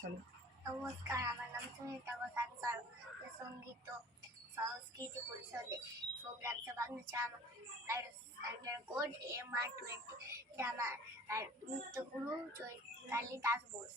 চলো। নমস্কার, আমার নাম সুনিতা ঘোষ। আমি সঙ্গীত ও সংস্কৃতি পরিষদে প্রোগ্রাম সভাপতি। আমার সেন্টার কোড MR20। এটা আমার নৃত্যগুরু চৈতালি দাস বোস।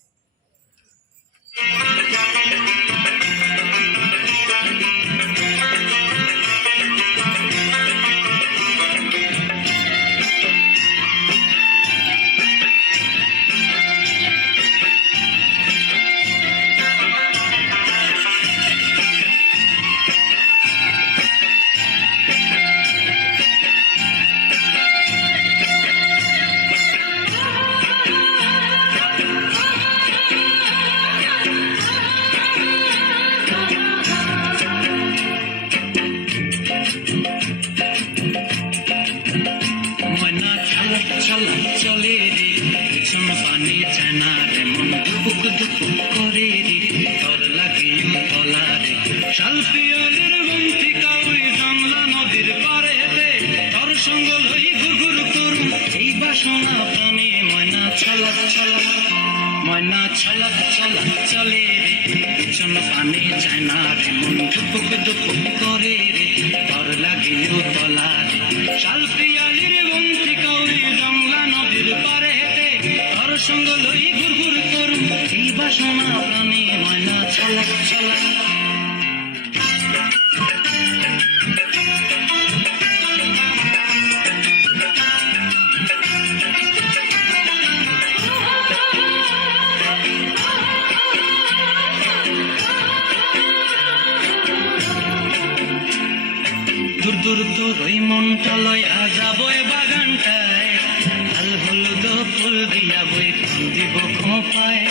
ময়না ছালা ছালা চলে রে, পেছন পানি চায় না রে, মন দুপুক দুপুক করে রে, তর লাগে তলা রে। শাল পিয়ালের গন্থি কাউরি জংলা নদীর পারে হেঁটে, তর সঙ্গ লই ঘুরঘুর করুন এই বাসনা প্রাণে। ময়না ছালা ছালা, ময়না ছালা ছালা চলে রে, পেছন পানি চায় না রে, মন দুপুক দুপুক করে রে, তর লাগে তলা রে। শাল পিয়ালির গন্থি কাউরি জংলা নদীর পারে হেঁটে, তর সঙ্গ লই ঘুরঘুর করুন এই বাসনা প্রাণে। ময়না ছালা ছালা। দূর দূর তোর ওই মনটা লয়া যাবো এ বাগানটায়, লাল হলুদ ফুল দিয়া বই ফুল দিব খোঁপায়।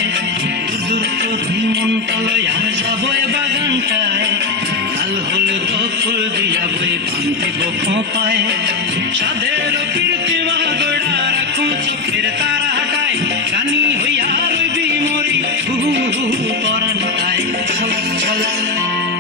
দূর দূর তোর ওই মনটা লয়া যাবো এ বাগানটায়, লাল হলুদ ফুল দিয়া বই ফুল দিব খোঁপায়। সাধের কীর্তি মাগড়া রাখুন চোখের তারা হাটায়, রানী হইয়া রইবি মরি হু হু পরানটায়। ছলা ছলা,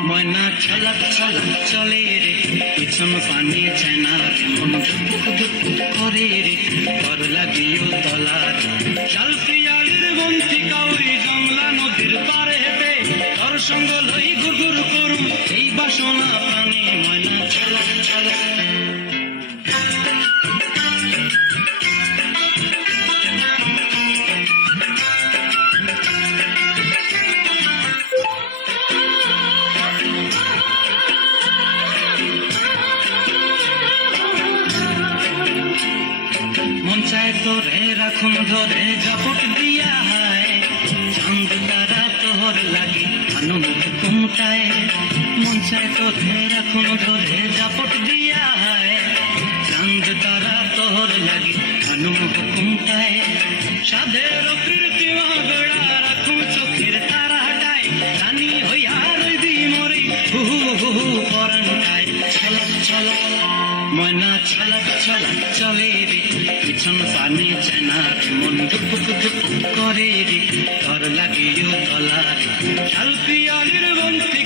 ময়না ছলা ছলা চলে রে, পিছন পানি চায় না রে, মন দুপুক দুপুক করে রে, তর লাগিও তলা রে। শাল পিয়ালির গন্থি কাউরি জংলা নদীর পারে হেঁটে, তর সঙ্গ লই ঘুরঘুর করুন এই বাসনা প্রাণে। ময়না ছলা ছলা। মন চায় তোরে রাখুন ধরে জাপট দিয়া হায়, চাঁদ তারা তোর লাগে আনন্দ কুমটায়। মন চায় তোরে রাখুন ধরে জাপট দিয়া হায়, চাঁদ তারা তোর লাগে আনন্দ কুমটায়। সাধের কীর্তি মাগড়া রাখুন চোখের তারা হাটায়, রানী হইয়া রইবি মরি হু হু পরানটায়। ছলা ছলা, ময়না ছলা ছলা চলে রে, পিছন পানি চায় না রে, মন দুপুক দুপুক করে রে, তর লাগিও তলা রে। শাল পিয়ালির গন্থি